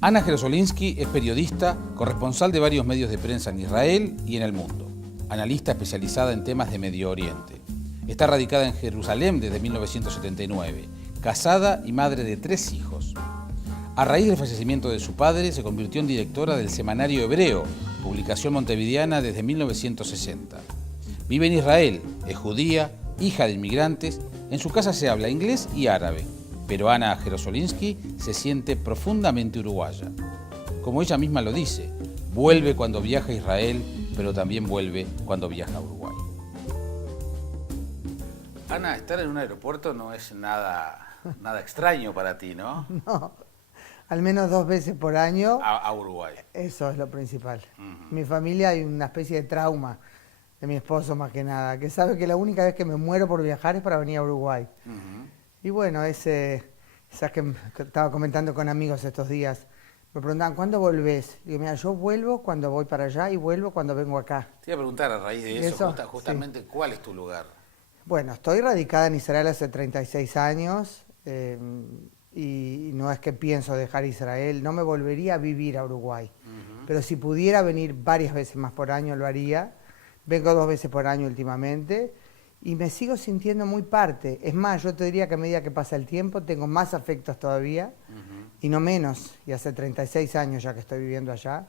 Ana Jerosolinski es periodista, corresponsal de varios medios de prensa en Israel y en el mundo, analista especializada en temas de Medio Oriente. Está radicada en Jerusalén desde 1979, casada y madre de 3 hijos. A raíz del fallecimiento de su padre, se convirtió en directora del Semanario Hebreo, publicación montevideana desde 1960. Vive en Israel, es judía, hija de inmigrantes, en su casa se habla inglés y árabe. Pero Ana Jerosolinski se siente profundamente uruguaya. Como ella misma lo dice, vuelve cuando viaja a Israel, pero también vuelve cuando viaja a Uruguay. Ana, estar en un aeropuerto no es nada extraño para ti, ¿no? No, al menos 2 veces por año. A Uruguay. Eso es lo principal. Mi familia hay una especie de trauma de mi esposo más que nada, que sabe que la única vez que me muero por viajar es para venir a Uruguay. Y bueno, esas que estaba comentando con amigos estos días, me preguntaban, ¿cuándo volvés? Digo, mira, yo vuelvo cuando voy para allá y vuelvo cuando vengo acá. Te iba a preguntar a raíz de eso justamente, sí. ¿Cuál es tu lugar? Bueno, estoy radicada en Israel hace 36 años y no es que pienso dejar Israel, no me volvería a vivir a Uruguay. Pero si pudiera venir varias veces más por año lo haría. Vengo 2 veces por año últimamente. Y me sigo sintiendo muy parte. Es más, yo te diría que a medida que pasa el tiempo tengo más afectos todavía y no menos. Y hace 36 años ya que estoy viviendo allá.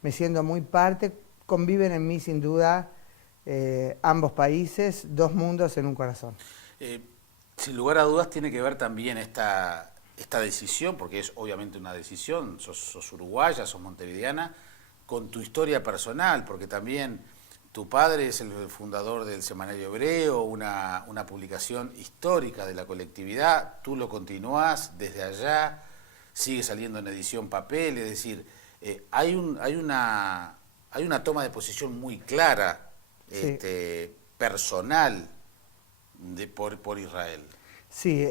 Me siento muy parte. Conviven en mí sin duda ambos países, 2 mundos en un corazón. Sin lugar a dudas tiene que ver también esta decisión, porque es obviamente una decisión, sos uruguaya, sos montevideana, con tu historia personal, porque también... Tu padre es el fundador del Semanario Hebreo, una publicación histórica de la colectividad. Tú lo continuás desde allá, sigue saliendo en edición papel. Es decir, hay una toma de posición muy clara, sí, personal, por Israel. Sí,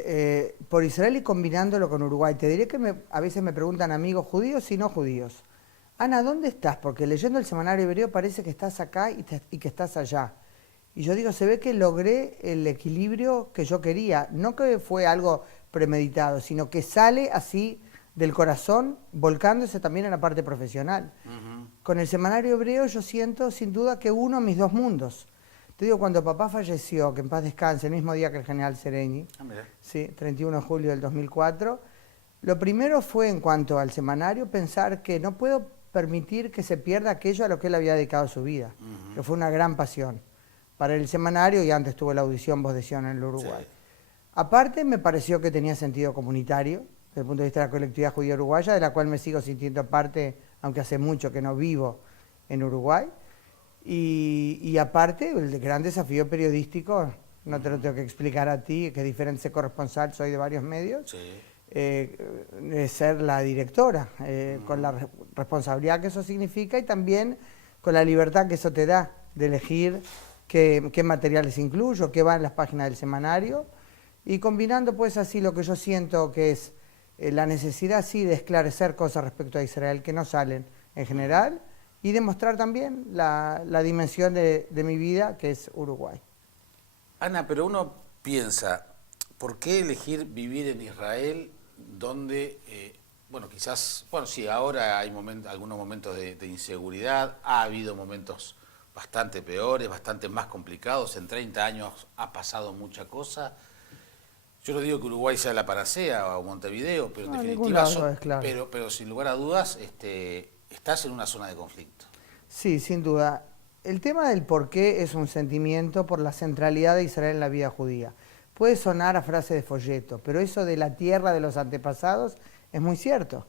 por Israel y combinándolo con Uruguay. Te diré que a veces me preguntan amigos judíos y no judíos. Ana, ¿dónde estás? Porque leyendo el Semanario Hebreo parece que estás acá y que estás allá. Y yo digo, se ve que logré el equilibrio que yo quería. No que fue algo premeditado, sino que sale así del corazón, volcándose también en la parte profesional. Con el Semanario Hebreo yo siento sin duda que uno mis 2 mundos. Te digo, cuando papá falleció, que en paz descanse, el mismo día que el general Sereni, sí, 31 de julio del 2004, lo primero fue en cuanto al semanario pensar que no puedo permitir que se pierda aquello a lo que él había dedicado su vida, que fue una gran pasión para el semanario y antes tuvo la audición Voz de Sion en el Uruguay. Sí. Aparte me pareció que tenía sentido comunitario, desde el punto de vista de la colectividad judía uruguaya, de la cual me sigo sintiendo parte, aunque hace mucho que no vivo en Uruguay, y aparte el gran desafío periodístico, no te lo tengo que explicar a ti, que diferente ser corresponsal, soy de varios medios, sí. Ser la directora, con la responsabilidad que eso significa y también con la libertad que eso te da de elegir qué materiales incluyo, qué va en las páginas del semanario y combinando pues así lo que yo siento que es la necesidad sí de esclarecer cosas respecto a Israel que no salen en general y demostrar también la dimensión de mi vida que es Uruguay. Ana, pero uno piensa, ¿por qué elegir vivir en Israel donde, quizás, sí, ahora hay algunos momentos de inseguridad, ha habido momentos bastante peores, bastante más complicados, en 30 años ha pasado mucha cosa. Yo no digo que Uruguay sea la panacea o Montevideo, pero en definitiva, claro. pero sin lugar a dudas, estás en una zona de conflicto. Sí, sin duda. El tema del por qué es un sentimiento por la centralidad de Israel en la vida judía. Puede sonar a frase de folleto, pero eso de la tierra de los antepasados es muy cierto.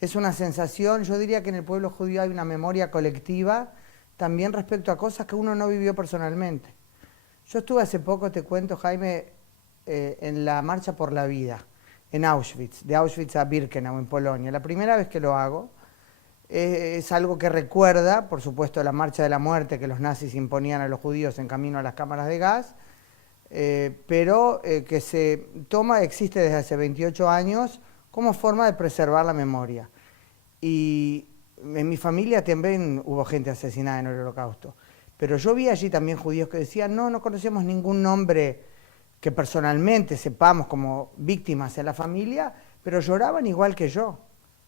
Es una sensación, yo diría que en el pueblo judío hay una memoria colectiva también respecto a cosas que uno no vivió personalmente. Yo estuve hace poco, te cuento, Jaime, en la Marcha por la Vida, en Auschwitz, de Auschwitz a Birkenau, en Polonia. La primera vez que lo hago, es algo que recuerda, por supuesto, la Marcha de la Muerte que los nazis imponían a los judíos en camino a las cámaras de gas, pero que existe desde hace 28 años como forma de preservar la memoria. Y en mi familia también hubo gente asesinada en el Holocausto. Pero yo vi allí también judíos que decían, no, no conocemos ningún nombre que personalmente sepamos como víctimas en la familia, pero lloraban igual que yo.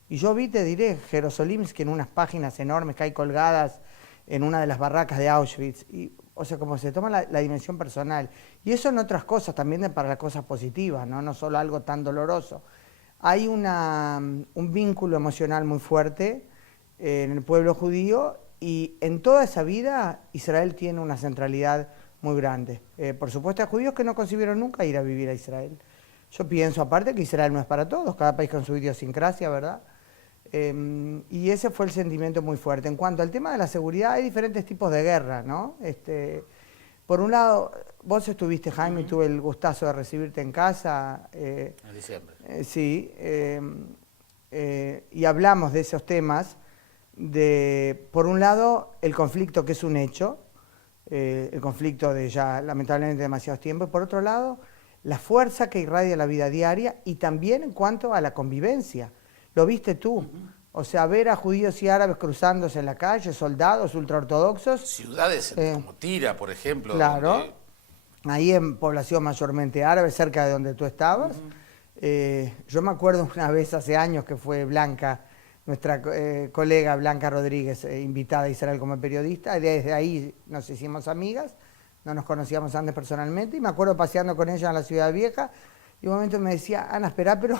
Y yo vi, te diré, Jerosolimsky en unas páginas enormes que hay colgadas en una de las barracas de Auschwitz. Y, o sea, como se toma la dimensión personal. Y eso en otras cosas, también para las cosas positivas, no solo algo tan doloroso. Hay un vínculo emocional muy fuerte en el pueblo judío, y en toda esa vida Israel tiene una centralidad muy grande. Por supuesto hay judíos que no concibieron nunca ir a vivir a Israel. Yo pienso aparte que Israel no es para todos, cada país con su idiosincrasia, ¿verdad? Y ese fue el sentimiento muy fuerte. En cuanto al tema de la seguridad, hay diferentes tipos de guerra, ¿no? Por un lado, vos estuviste, Jaime, y tuve el gustazo de recibirte en casa. En diciembre. Sí, y hablamos de esos temas, por un lado, el conflicto que es un hecho, el conflicto de ya lamentablemente demasiados tiempos, y por otro lado, la fuerza que irradia la vida diaria y también en cuanto a la convivencia. Lo viste tú, o sea, ver a judíos y árabes cruzándose en la calle, soldados ultraortodoxos. Ciudades como Tira, por ejemplo. Claro, donde... ahí en población mayormente árabe, cerca de donde tú estabas. Yo me acuerdo una vez hace años que fue Blanca, nuestra colega Blanca Rodríguez, invitada a Israel como periodista, y desde ahí nos hicimos amigas, no nos conocíamos antes personalmente, y me acuerdo paseando con ella en la Ciudad Vieja, y un momento me decía, Ana, espera, pero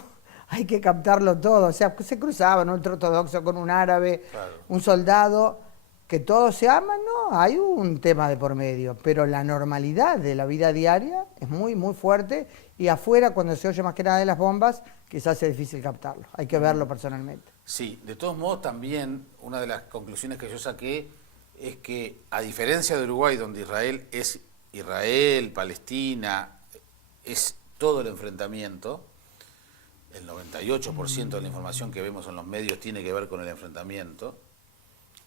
hay que captarlo todo, o sea, se cruzaban un ultraortodoxo con un árabe, claro, un soldado, que todos se aman, no, hay un tema de por medio, pero la normalidad de la vida diaria es muy, muy fuerte, y afuera, cuando se oye más que nada de las bombas, quizás es difícil captarlo, hay que verlo personalmente. Sí, de todos modos también una de las conclusiones que yo saqué es que a diferencia de Uruguay, donde Israel es Israel, Palestina, es todo el enfrentamiento, el 98% de la información que vemos en los medios tiene que ver con el enfrentamiento,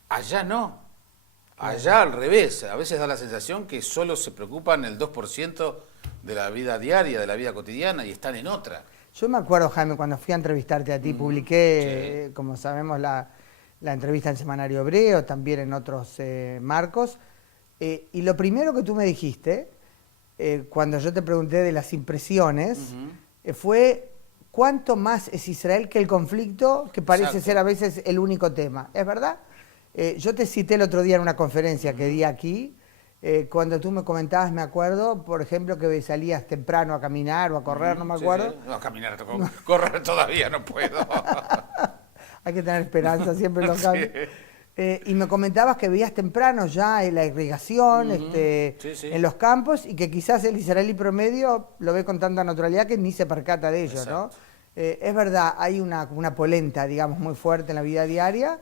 allá no, allá al revés, a veces da la sensación que solo se preocupan el 2% de la vida diaria, de la vida cotidiana y están en otra. Yo me acuerdo, Jaime, cuando fui a entrevistarte a ti, publiqué, sí, como sabemos, la entrevista en el Semanario Hebreo, también en otros marcos, y lo primero que tú me dijiste, cuando yo te pregunté de las impresiones, fue cuánto más es Israel que el conflicto, que parece ser a veces el único tema. ¿Es verdad? Yo te cité el otro día en una conferencia que di aquí, cuando tú me comentabas, me acuerdo, por ejemplo, que salías temprano a caminar o a correr, no me acuerdo. Sí. No, a caminar, correr todavía no puedo. Hay que tener esperanza siempre en los cambios. Y me comentabas que veías temprano ya la irrigación en los campos y que quizás el israelí promedio lo ve con tanta naturalidad que ni se percata de ello, ¿no? Es verdad, hay una polenta, digamos, muy fuerte en la vida diaria.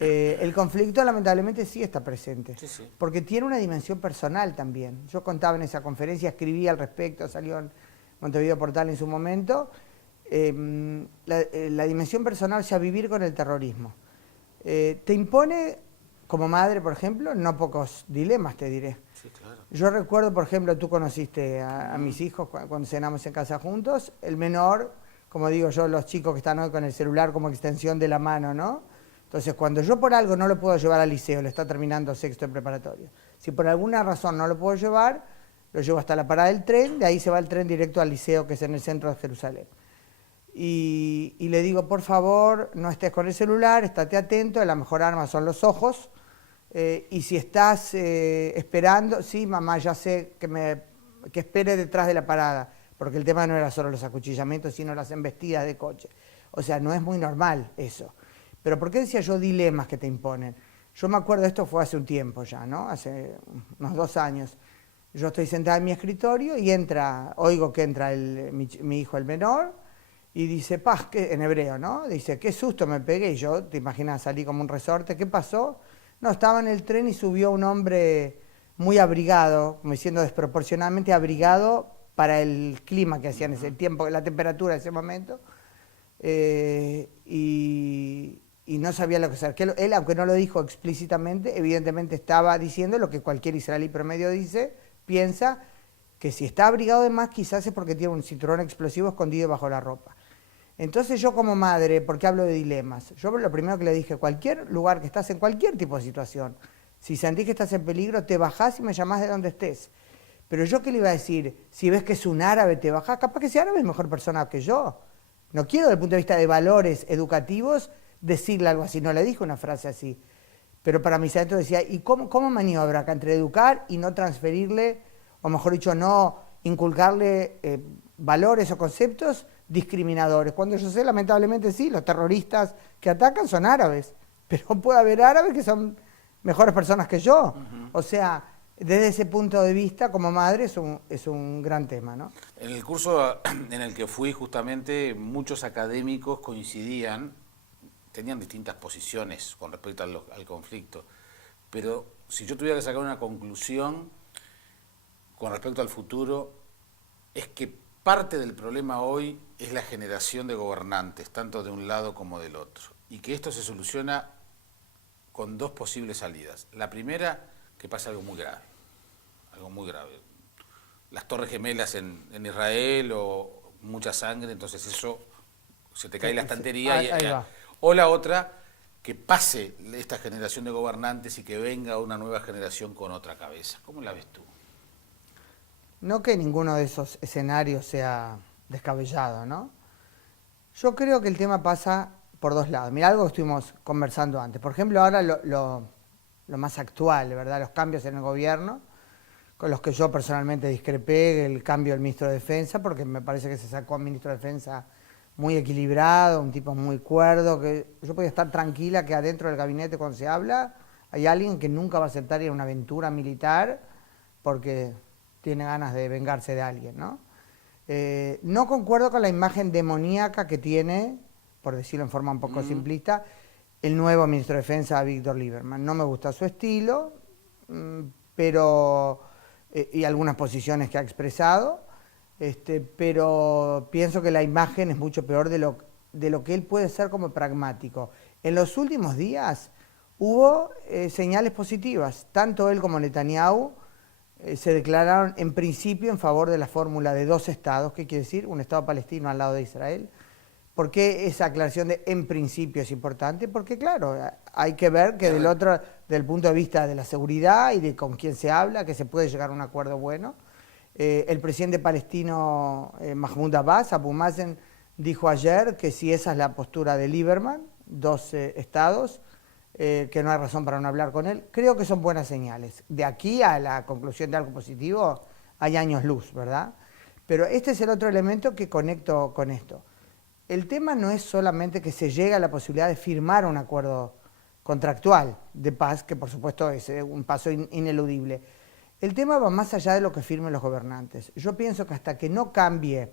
El conflicto lamentablemente sí está presente, porque tiene una dimensión personal también. Yo contaba en esa conferencia, escribí al respecto, salió en Montevideo Portal en su momento, la dimensión personal, o sea, vivir con el terrorismo. Te impone, como madre, por ejemplo, no pocos dilemas, te diré. Sí, claro. Yo recuerdo, por ejemplo, tú conociste a mis hijos cuando cenamos en casa juntos, el menor, como digo yo, los chicos que están hoy con el celular como extensión de la mano, ¿no? Entonces, cuando yo por algo no lo puedo llevar al liceo, le está terminando sexto en preparatoria, si por alguna razón no lo puedo llevar, lo llevo hasta la parada del tren, de ahí se va el tren directo al liceo, que es en el centro de Jerusalén. Y le digo, por favor, no estés con el celular, estate atento, la mejor arma son los ojos, y si estás esperando, sí, mamá, ya sé que espere detrás de la parada, porque el tema no era solo los acuchillamientos, sino las embestidas de coche. O sea, no es muy normal eso. Pero ¿por qué decía yo dilemas que te imponen? Yo me acuerdo, esto fue hace un tiempo ya, ¿no? Hace unos 2 años. Yo estoy sentada en mi escritorio y oigo que entra mi hijo, el menor, y dice, paz, en hebreo, ¿no? Dice, qué susto me pegué. Y yo, te imaginas, salí como un resorte. ¿Qué pasó? No, estaba en el tren y subió un hombre muy abrigado, como diciendo desproporcionadamente abrigado para el clima que hacía en ese tiempo, la temperatura de ese momento. Y no sabía lo que hacer. Él, aunque no lo dijo explícitamente, evidentemente estaba diciendo lo que cualquier israelí promedio dice, piensa que si está abrigado de más quizás es porque tiene un cinturón explosivo escondido bajo la ropa. Entonces yo como madre, porque hablo de dilemas, yo lo primero que le dije, cualquier lugar que estás en cualquier tipo de situación, Si sentís que estás en peligro, te bajás y me llamás de donde estés. Pero yo qué le iba a decir, si ves que es un árabe, te bajás, capaz que ese árabe es mejor persona que yo. No quiero desde el punto de vista de valores educativos decirle algo así, no le dije una frase así. Pero para mis adentros decía, ¿y cómo maniobra acá entre educar y no transferirle, o mejor dicho, no inculcarle valores o conceptos discriminadores? Cuando yo sé, lamentablemente sí, los terroristas que atacan son árabes, pero puede haber árabes que son mejores personas que yo. O sea, desde ese punto de vista, como madre, es un gran tema, ¿no? En el curso en el que fui, justamente, muchos académicos coincidían, tenían distintas posiciones con respecto al conflicto, pero si yo tuviera que sacar una conclusión con respecto al futuro, es que parte del problema hoy es la generación de gobernantes, tanto de un lado como del otro, y que esto se soluciona con dos posibles salidas. La primera, que pasa algo muy grave, las Torres Gemelas en Israel o mucha sangre, entonces eso se te cae la estantería. Ahí va. O la otra, que pase esta generación de gobernantes y que venga una nueva generación con otra cabeza. ¿Cómo la ves tú? No que ninguno de esos escenarios sea descabellado, ¿no? Yo creo que el tema pasa por dos lados. Mira, algo que estuvimos conversando antes. Por ejemplo, ahora lo más actual, ¿verdad? Los cambios en el gobierno, con los que yo personalmente discrepé, el cambio del ministro de Defensa, porque me parece que se sacó a un ministro de Defensa muy equilibrado, un tipo muy cuerdo, que yo podía estar tranquila que adentro del gabinete cuando se habla hay alguien que nunca va a aceptar ir a una aventura militar porque tiene ganas de vengarse de alguien, ¿no? No concuerdo con la imagen demoníaca que tiene, por decirlo en forma un poco simplista, el nuevo ministro de Defensa, Víctor Lieberman. No me gusta su estilo, pero y algunas posiciones que ha expresado, pero pienso que la imagen es mucho peor de lo que él puede ser como pragmático. En los últimos días hubo señales positivas, tanto él como Netanyahu se declararon en principio en favor de la fórmula de dos estados, ¿qué quiere decir? Un estado palestino al lado de Israel. ¿Por qué esa aclaración de en principio es importante? Porque claro, hay que ver que del punto de vista de la seguridad y de con quién se habla, que se puede llegar a un acuerdo bueno. El presidente palestino Mahmoud Abbas, Abu Mazen, dijo ayer que si esa es la postura de Lieberman, dos estados, que no hay razón para no hablar con él, creo que son buenas señales. De aquí a la conclusión de algo positivo hay años luz, ¿verdad? Pero este es el otro elemento que conecto con esto. El tema no es solamente que se llegue a la posibilidad de firmar un acuerdo contractual de paz, que por supuesto es un paso ineludible. El tema va más allá de lo que firmen los gobernantes. Yo pienso que hasta que no cambie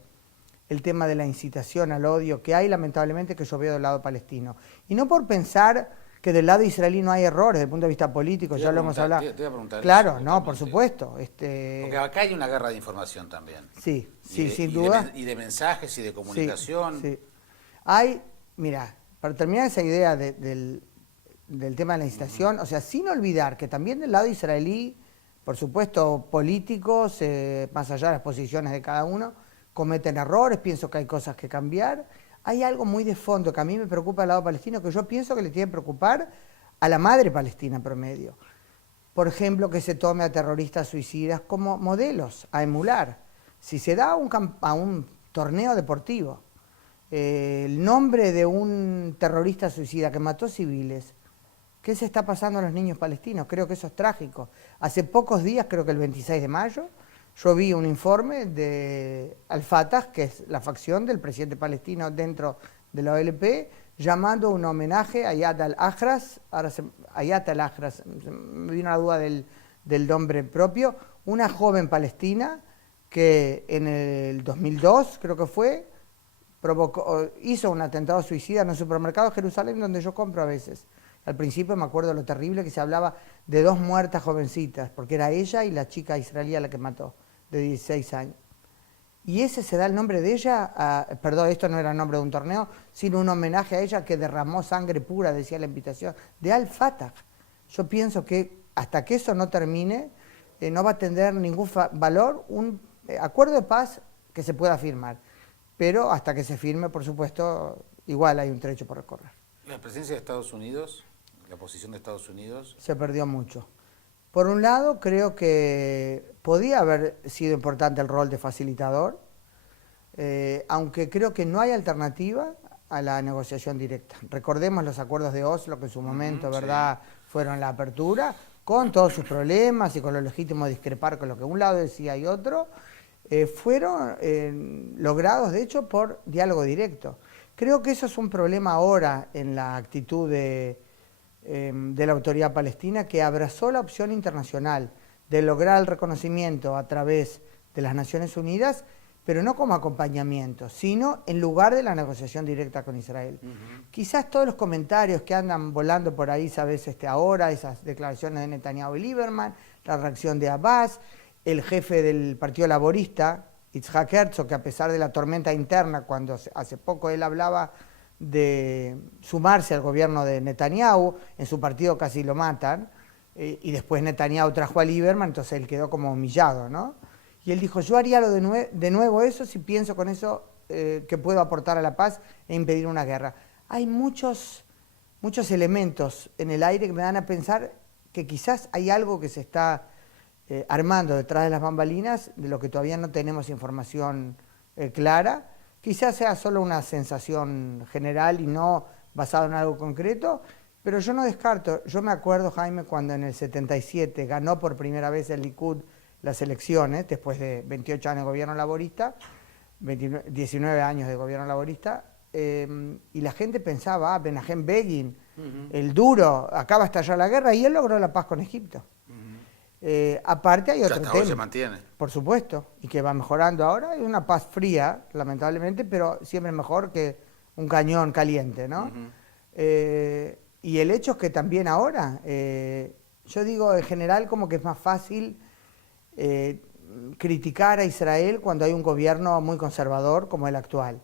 el tema de la incitación al odio que hay, lamentablemente, que yo veo del lado palestino. Y no por pensar que del lado israelí no hay errores desde el punto de vista político, ya lo hemos hablado. Te voy a preguntar claro, eso, no, por supuesto. Porque acá hay una guerra de información también. Sí, sin duda. Y de mensajes y de comunicación. Sí. Hay, mira, para terminar esa idea del tema de la incitación, o sea, sin olvidar que también del lado israelí, por supuesto, políticos, más allá de las posiciones de cada uno, cometen errores, pienso que hay cosas que cambiar. Hay algo muy de fondo que a mí me preocupa del lado palestino, que yo pienso que le tiene que preocupar a la madre palestina promedio. Por ejemplo, que se tome a terroristas suicidas como modelos a emular. Si se da a un torneo deportivo el nombre de un terrorista suicida que mató civiles, ¿qué se está pasando a los niños palestinos? Creo que eso es trágico. Hace pocos días, creo que el 26 de mayo, yo vi un informe de Al-Fatah, que es la facción del presidente palestino dentro de la OLP, llamando un homenaje a Ayat al-Ahras, me vino la duda del nombre propio, una joven palestina que en el 2002, creo que fue, hizo un atentado suicida en un supermercado de Jerusalén donde yo compro a veces. Al principio me acuerdo lo terrible que se hablaba de dos muertas jovencitas, porque era ella y la chica israelí a la que mató, de 16 años. Y ese se da el nombre de ella, perdón, esto no era el nombre de un torneo, sino un homenaje a ella que derramó sangre pura, decía la invitación, de Al-Fatah. Yo pienso que hasta que eso no termine, no va a tener ningún valor un acuerdo de paz que se pueda firmar. Pero hasta que se firme, por supuesto, igual hay un trecho por recorrer. La presencia de Estados Unidos, la posición de Estados Unidos... Se perdió mucho. Por un lado, creo que podía haber sido importante el rol de facilitador, aunque creo que no hay alternativa a la negociación directa. Recordemos los acuerdos de Oslo, que en su momento, ¿verdad?, fueron la apertura, con todos sus problemas y con lo legítimo de discrepar con lo que un lado decía y otro, fueron logrados, de hecho, por diálogo directo. Creo que eso es un problema ahora en la actitud de la autoridad palestina, que abrazó la opción internacional de lograr el reconocimiento a través de las Naciones Unidas, pero no como acompañamiento, sino en lugar de la negociación directa con Israel. Quizás todos los comentarios que andan volando por ahí, sabes, ahora, esas declaraciones de Netanyahu y Lieberman, la reacción de Abbas, el jefe del Partido Laborista, Yitzhak Herzog, que a pesar de la tormenta interna, cuando hace poco él hablaba de sumarse al gobierno de Netanyahu, en su partido casi lo matan, y después Netanyahu trajo a Lieberman, entonces él quedó como humillado, ¿no? Y él dijo, yo haría de nuevo eso si pienso con eso que puedo aportar a la paz e impedir una guerra. Hay muchos elementos en el aire que me dan a pensar que quizás hay algo que se está armando detrás de las bambalinas, de lo que todavía no tenemos información clara. Quizás sea solo una sensación general y no basada en algo concreto, pero yo no descarto. Yo me acuerdo, Jaime, cuando en el 77 ganó por primera vez el Likud las elecciones, después de 28 años de gobierno laborista, 19 años de gobierno laborista, y la gente pensaba, Menahem Begin, el duro, acaba de estallar la guerra, y él logró la paz con Egipto. Aparte hay otro tema, se mantiene. Por supuesto, y que va mejorando ahora. Hay una paz fría, lamentablemente, pero siempre mejor que un cañón caliente, ¿no? Y el hecho es que también ahora, yo digo en general como que es más fácil criticar a Israel cuando hay un gobierno muy conservador como el actual.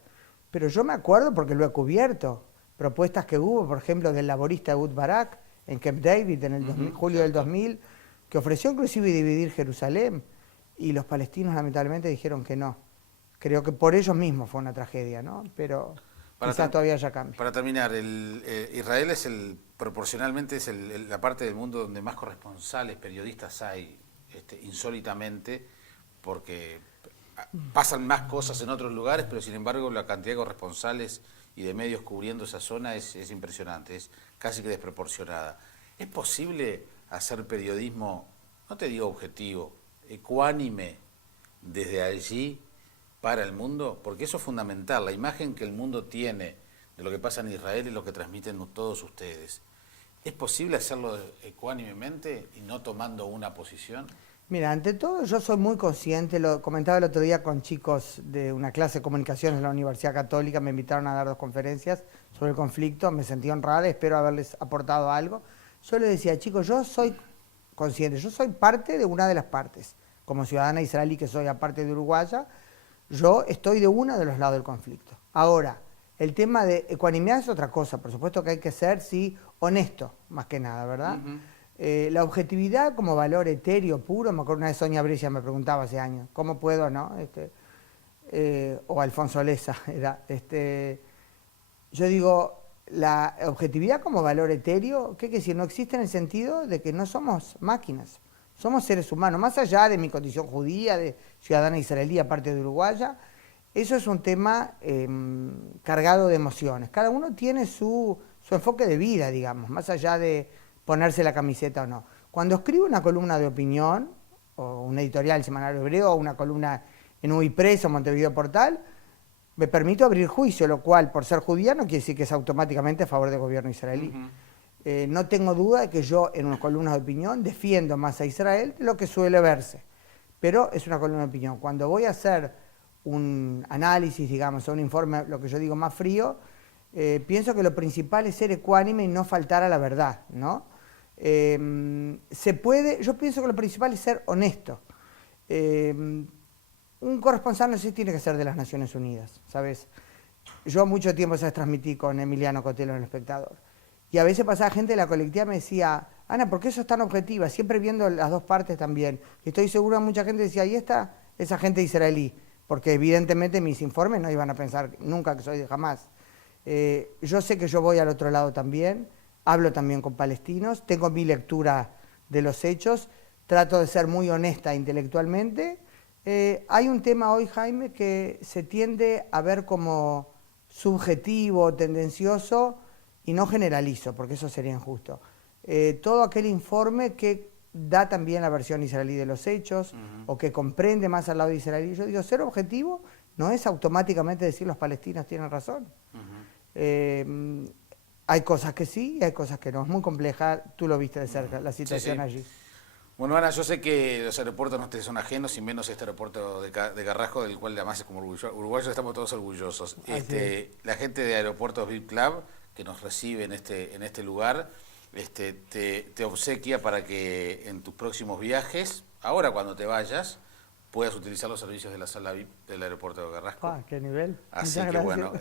Pero yo me acuerdo, porque lo he cubierto, propuestas que hubo, por ejemplo, del laborista Ehud Barak en Camp David en el julio del 2000, que ofreció inclusive dividir Jerusalén, y los palestinos lamentablemente dijeron que no. Creo que por ellos mismos fue una tragedia, ¿no? Pero quizás todavía ya cambia. Para terminar, Israel es proporcionalmente es la parte del mundo donde más corresponsales, periodistas hay, insólitamente, porque pasan más cosas en otros lugares, pero sin embargo la cantidad de corresponsales y de medios cubriendo esa zona es impresionante, es casi que desproporcionada. ¿Es posible hacer periodismo, no te digo objetivo, ecuánime desde allí para el mundo? Porque eso es fundamental, la imagen que el mundo tiene de lo que pasa en Israel es lo que transmiten todos ustedes. ¿Es posible hacerlo ecuánimemente y no tomando una posición? Mira, ante todo yo soy muy consciente, lo comentaba el otro día con chicos de una clase de comunicaciones de la Universidad Católica, me invitaron a dar 2 conferencias sobre el conflicto, me sentí honrada, espero haberles aportado algo. Yo les decía, chicos, yo soy consciente, yo soy parte de una de las partes, como ciudadana israelí que soy, aparte de uruguaya, yo estoy de uno de los lados del conflicto. Ahora, el tema de ecuanimidad es otra cosa, por supuesto que hay que ser, sí, honesto, más que nada, ¿verdad? La objetividad como valor etéreo, puro, me acuerdo una vez Sonia Brescia me preguntaba hace años, ¿cómo puedo, no? O Alfonso Leza, yo digo, la objetividad como valor etéreo, ¿qué quiere decir? No existe en el sentido de que no somos máquinas, somos seres humanos, más allá de mi condición judía, de ciudadana israelí, aparte de uruguaya, eso es un tema cargado de emociones. Cada uno tiene su enfoque de vida, digamos, más allá de ponerse la camiseta o no. Cuando escribo una columna de opinión, o un editorial en Semanario Hebreo, o una columna en UIPRES o Montevideo Portal, me permito abrir juicio, lo cual, por ser judía, no quiere decir que es automáticamente a favor del gobierno israelí. No tengo duda de que yo, en una columna de opinión, defiendo más a Israel de lo que suele verse. Pero es una columna de opinión. Cuando voy a hacer un análisis, digamos, o un informe, lo que yo digo más frío, pienso que lo principal es ser ecuánime y no faltar a la verdad, ¿no? Yo pienso que lo principal es ser honesto. Un corresponsal no sé si tiene que ser de las Naciones Unidas, ¿sabes? Yo mucho tiempo transmití con Emiliano Cotelo en El Espectador. Y a veces pasaba gente de la colectiva me decía, Ana, ¿por qué sos tan objetiva? Siempre viendo las dos partes también. Y estoy seguro que mucha gente decía, ahí está esa gente israelí. Porque evidentemente mis informes no iban a pensar nunca que soy de Hamás. Yo sé que yo voy al otro lado también. Hablo también con palestinos, tengo mi lectura de los hechos, trato de ser muy honesta intelectualmente. Hay un tema hoy, Jaime, que se tiende a ver como subjetivo, tendencioso, y no generalizo, porque eso sería injusto. Todo aquel informe que da también la versión israelí de los hechos, o que comprende más al lado israelí. Yo digo, ser objetivo no es automáticamente decir los palestinos tienen razón. Hay cosas que sí y hay cosas que no. Es muy compleja, tú lo viste de cerca, la situación allí. Bueno, Ana, yo sé que los aeropuertos no te son ajenos, y menos este aeropuerto de Carrasco, del cual además como uruguayos estamos todos orgullosos. La gente de Aeropuertos VIP Club, que nos recibe en este lugar, te obsequia para que en tus próximos viajes, ahora cuando te vayas, puedas utilizar los servicios de la sala VIP del aeropuerto de Carrasco. ¡Qué nivel! Así que bueno,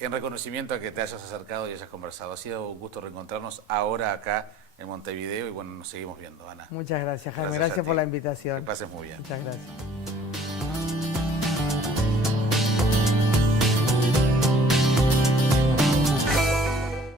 en reconocimiento a que te hayas acercado y hayas conversado. Ha sido un gusto reencontrarnos ahora acá en Montevideo y bueno, nos seguimos viendo, Ana. Muchas gracias, Jaime. Gracias por la invitación. Que pases muy bien. Muchas gracias.